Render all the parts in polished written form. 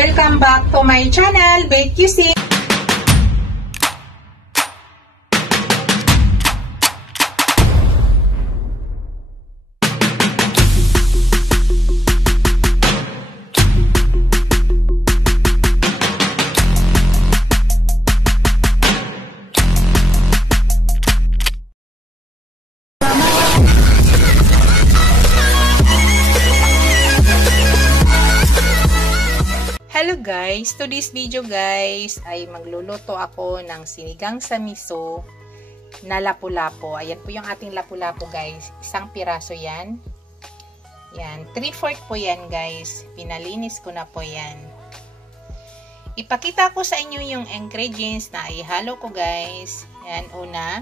Welcome back to my channel, Bake Cuisine. Hello guys, to this video guys ay magluluto ako ng sinigang sa miso na lapu-lapu. Ayan po yung ating lapu-lapu guys, isang piraso yan. Yan, 3/4 po yan guys, pinalinis ko na po yan. Ipakita ko sa inyo yung ingredients na ihalo ko guys. Yan, una,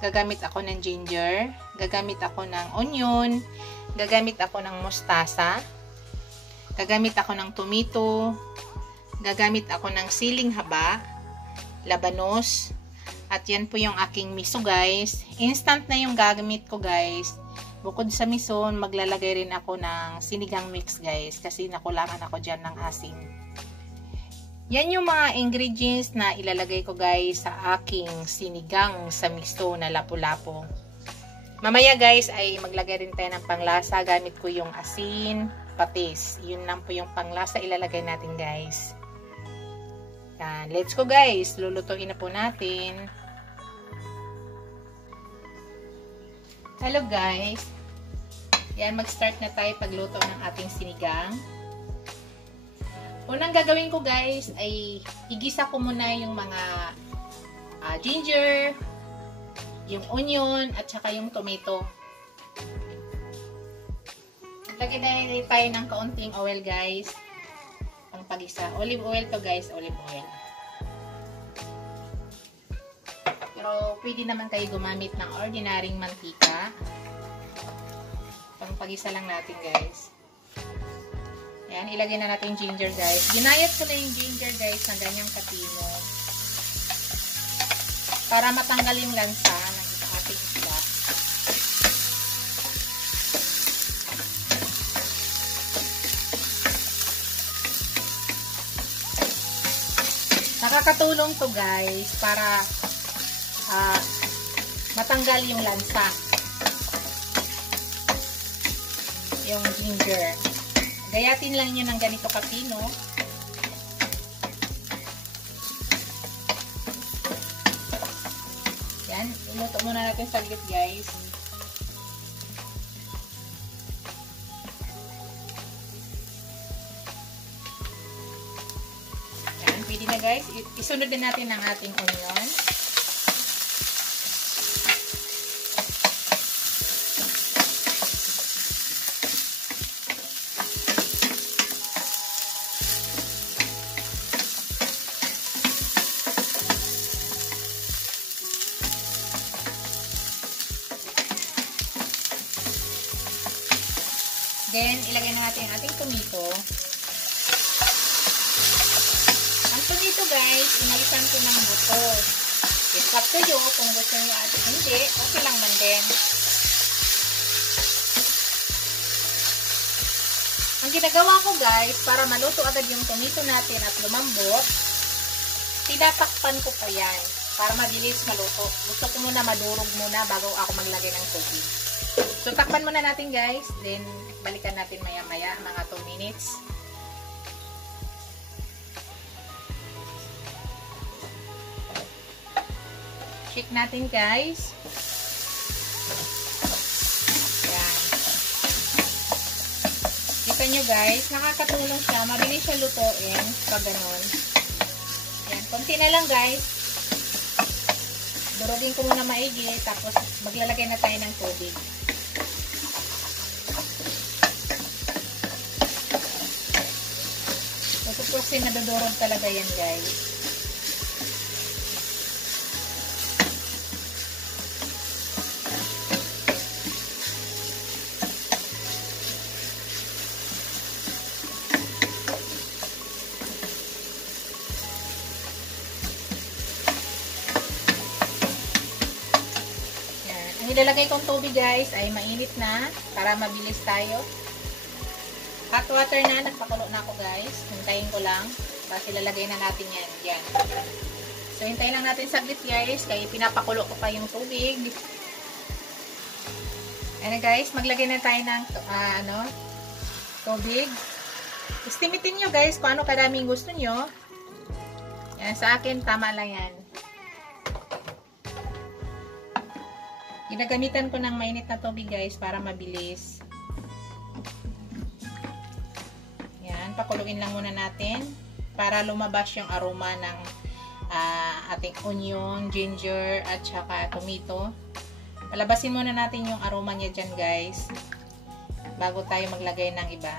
gagamit ako ng ginger, gagamit ako ng onion, gagamit ako ng mustasa, gagamit ako ng tomato, gagamit ako ng siling haba, labanos, at yan po yung aking miso guys. Instant na yung gagamit ko guys. Bukod sa miso, maglalagay rin ako ng sinigang mix guys, kasi nakulangan ako dyan ng asin. Yan yung mga ingredients na ilalagay ko guys sa aking sinigang sa miso na lapu-lapu. Mamaya guys ay maglagay rin tayo ng panglasa. Gamit ko yung asin, patis. Yun lang po yung panglasa ilalagay natin guys. Yan. Let's go guys. Lulutuin na po natin. Hello guys. Yan, mag-start na tayo pagluto ng ating sinigang. Unang gagawin ko guys ay igisa ko muna yung mga ginger, yung onion, at saka yung tomato. Lagyan na tayo ng kaunting oil guys. Pang pagisa. Olive oil to guys, olive oil. Pero pwede naman kayo gumamit ng ordinaryong mantika. Pang pagisa lang natin guys. Ayan, ilagay na natin yung ginger guys. Ginayat ko na yung ginger guys na ganyang kapino. Para matanggal yung lansa ng ating isda. Nakakatulong to guys para matanggal yung lansa. Yung ginger. Gayatin lang nyo ng ganito kapino. Yan. Iluto muna natin saglit guys. Yan. Pwede na guys. Isunod din natin ang ating onion. Then, ilagay na natin ang ating tomato. Ang tomato guys, inalisan ko ng buto. It's up to you kung gusto nyo at hindi. Okay lang man din. Ang ginagawa ko guys, para maluto agad yung tomato natin at lumambot, tinatakpan ko po yan. Para mabilis maluto. Gusto ko muna madurog muna bago ako maglagay ng tubig. So, takpan muna natin guys. Then, balikan natin maya-maya, mga 2 minutes. Shake natin guys. Yan. Kita nyo guys, nakakatulong siya. Mabilis siya lutuin pag ganun. Yan. Konti na lang guys. Durugin ko muna maigi. Tapos maglalagay na tayo ng tubig. Kasi nadudurog talaga yan guys. Yan. Ang ilalagay kong tubig guys ay mainit na para mabilis tayo. Hot water na, nagpakulo na ako guys. Hintayin ko lang. Tapos ilalagay na natin yan. Yan. So, hintayin lang natin saglit guys. Kaya pinapakulo ko pa yung tubig. Ayan guys, maglagay na tayo ng tubig. Estimitin nyo guys kung ano kadaming gusto nyo. Yan, sa akin, tama lang yan. Ginagamitan ko ng mainit na tubig guys para mabilis. Yan, pakuluin lang muna natin para lumabas yung aroma ng ating onion, ginger, at saka tomato. Palabasin muna natin yung aroma niya dyan guys bago tayo maglagay ng iba.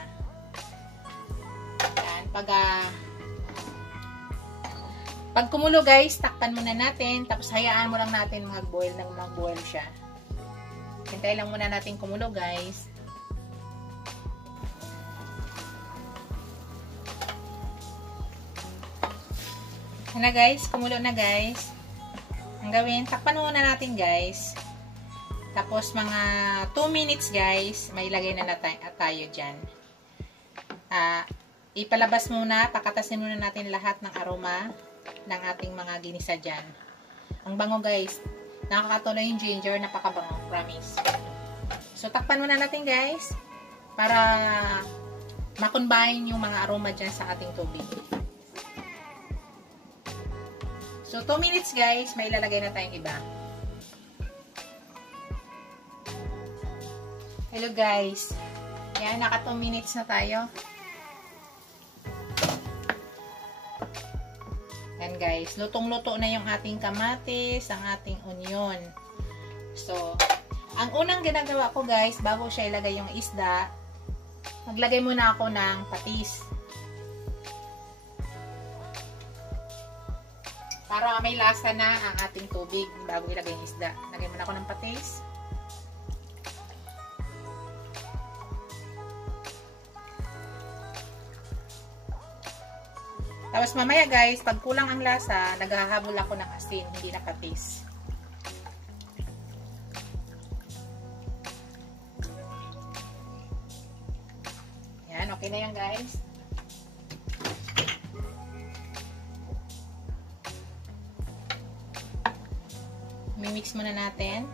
Yan, pag kumulo guys, takpan muna natin, tapos hayaan mo lang natin mag-boil ng mag-boil siya. Hintay lang muna natin kumulo guys. Yan na guys, kumulo na guys. Ang gawin, takpan muna natin guys. Tapos mga 2 minutes guys, may ilagay na tayo dyan. Ipalabas muna, pakatasin muna natin lahat ng aroma ng ating mga ginisa dyan. Ang bango guys. Nakakatuloy yung ginger, napakabango. Promise. So, takpan muna natin guys para makunbahin yung mga aroma dyan sa ating tubig. So, 2 minutes guys, may ilalagay na tayong iba. Hello guys. Yan, naka 2 minutes na tayo. Yan guys, lutong-luto na yung ating kamatis, ang ating onion. So, ang unang ginagawa ko guys, bago siya ilagay yung isda, maglagay muna ako ng patis. Para may lasa na ang ating tubig bago ilagay yung isda. Lagay muna ako ng patis. Tapos mamaya guys, pag kulang ang lasa, naghahabol ako ng asin, hindi na patis. Yan, okay na yan guys. Mimix muna natin.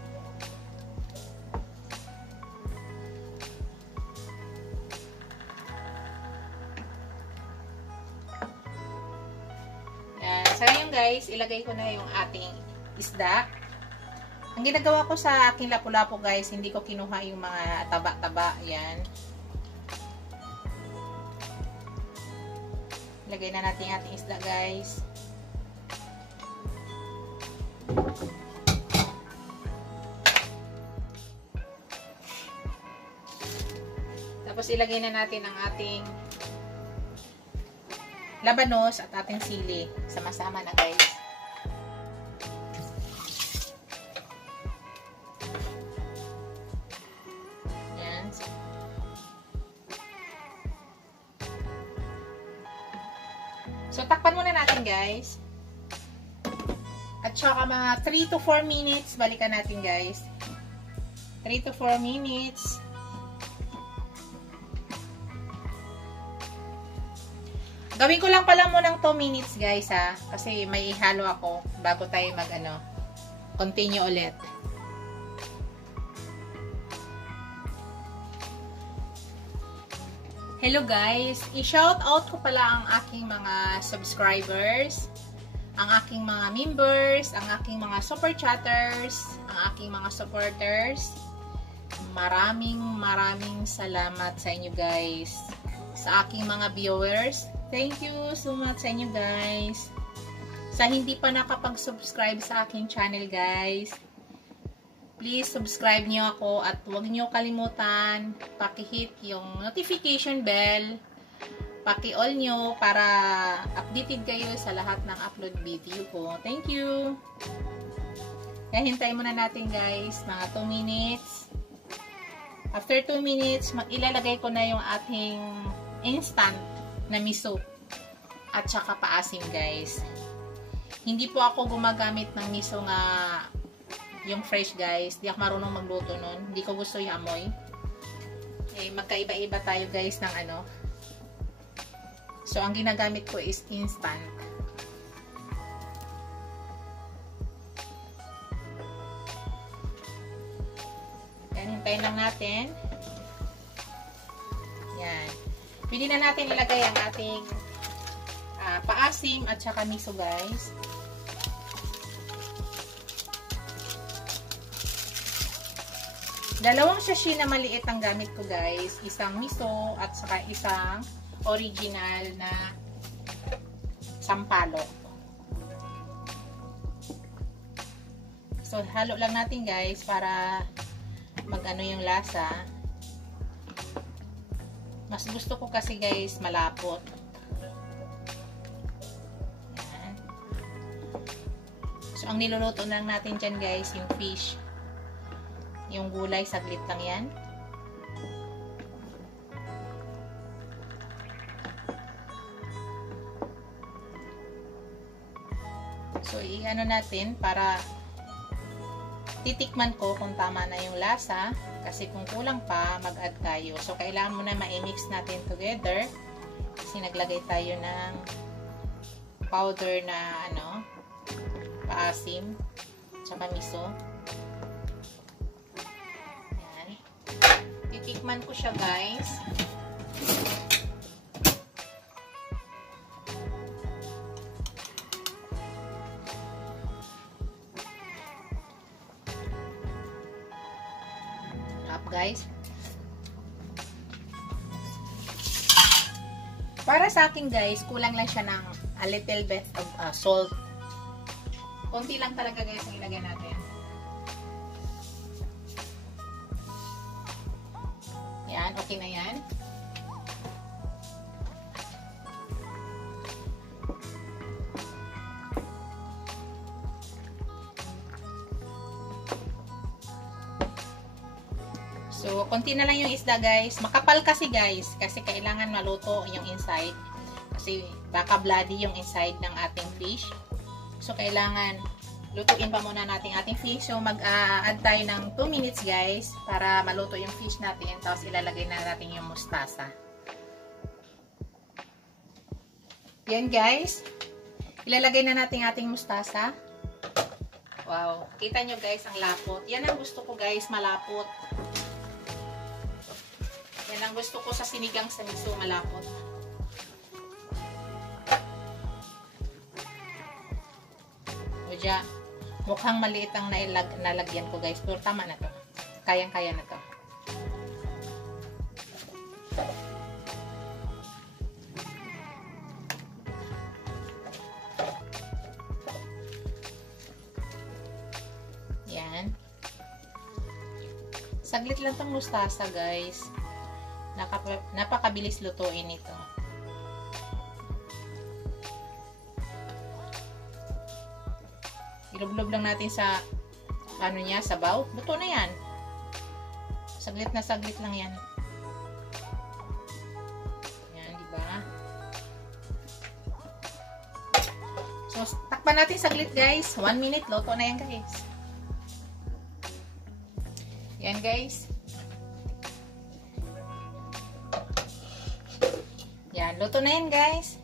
So, ngayon guys, ilagay ko na yung ating isda. Ang ginagawa ko sa aking lapu-lapu guys, hindi ko kinuha yung mga taba-taba. Yan. Ilagay na natin yung ating isda guys. Tapos ilagay na natin ang ating labanos at ating sili. Sama-sama na guys. Yan. So, takpan muna natin guys. At saka mga 3 to 4 minutes, balikan natin guys. 3 to 4 minutes. Gawin ko lang pala muna ng 2 minutes guys ha. Kasi may ihalo ako bago tayo continue ulit. Hello guys. I-shout out ko pala ang aking mga subscribers, ang aking mga members, ang aking mga super chatters, ang aking mga supporters. Maraming salamat sa inyo guys. Sa aking mga viewers, thank you so much sa inyo guys. Sa hindi pa nakapag-subscribe sa aking channel guys, please subscribe nyo ako at huwag nyo kalimutan paki-hit yung notification bell, paki-all nyo para updated kayo sa lahat ng upload video ko. Thank you. Kaya hintayin muna natin guys mga 2 minutes. After 2 minutes, ilalagay ko na yung ating instant na miso at saka paasim guys. Hindi po ako gumagamit ng miso nga yung fresh guys. Di ako marunong magluto nun. Hindi ko gusto yung amoy. Eh, magkaiba-iba tayo guys ng ano. So, ang ginagamit ko is instant. Yan, hintayin lang natin. Yan. Pwede na natin ilagay ang ating paasim at saka miso guys. Dalawang sachet na maliit ang gamit ko guys. Isang miso at saka isang original na sampalok. So, halo lang natin guys para mag-ano yung lasa. Mas gusto ko kasi guys malapot. Yan. So, ang niluluto lang natin dyan guys, yung fish. Yung gulay, saglit lang yan. So, i-ano natin para titikman ko kung tama na yung lasa. Kasi kung kulang pa, mag-add tayo. So, kailangan muna ma-mix natin together. Kasi naglagay tayo ng powder na ano, paasim, tsaka miso. Yan. Titikman ko siya guys. Guys, para sa akin guys, kulang lang siya ng a little bit of salt. Konti lang talaga guys ang ilagay natin. Yan, okay na yan. So, konti na lang yung isda guys. Makapal kasi guys. Kasi kailangan maluto yung inside. Kasi baka bloody yung inside ng ating fish. So, kailangan lutuin pa muna natin ating fish. So, mag-add tayo ng 2 minutes guys. Para maluto yung fish natin. Tapos, ilalagay na natin yung mustasa. Yan guys. Ilalagay na natin ating mustasa. Wow. Kita nyo guys ang lapot. Yan ang gusto ko guys, malapot. Yan ang gusto ko sa sinigang sa miso, malapot. O dyan, mukhang maliit ang nalagyan ko guys. Pero tama na to. Kayang-kaya na to. Yan. Saglit lang tong mustasa guys. Napakabilis lutuin ito. Ilublob lang natin sa ano niya, sabaw. Luto na yan. Saglit na saglit lang yan. Yan, di ba? So, takpan natin saglit guys. 1 minute, luto na yan guys. Yan guys. Yan, luto na yan guys.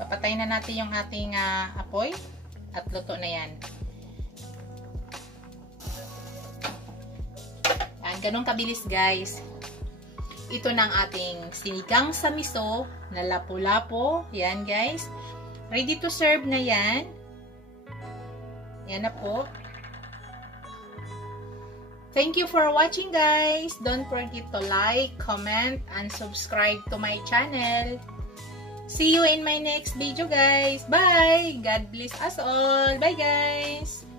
Papatayin na natin yung ating apoy at luto na yan. Yan, ganun kabilis guys. Ito na ang ating sinigang sa miso na lapu-lapo. Yan guys. Ready to serve na yan. Yan na po. Thank you for watching guys. Don't forget to like, comment, and subscribe to my channel. See you in my next video guys. Bye! God bless us all. Bye guys!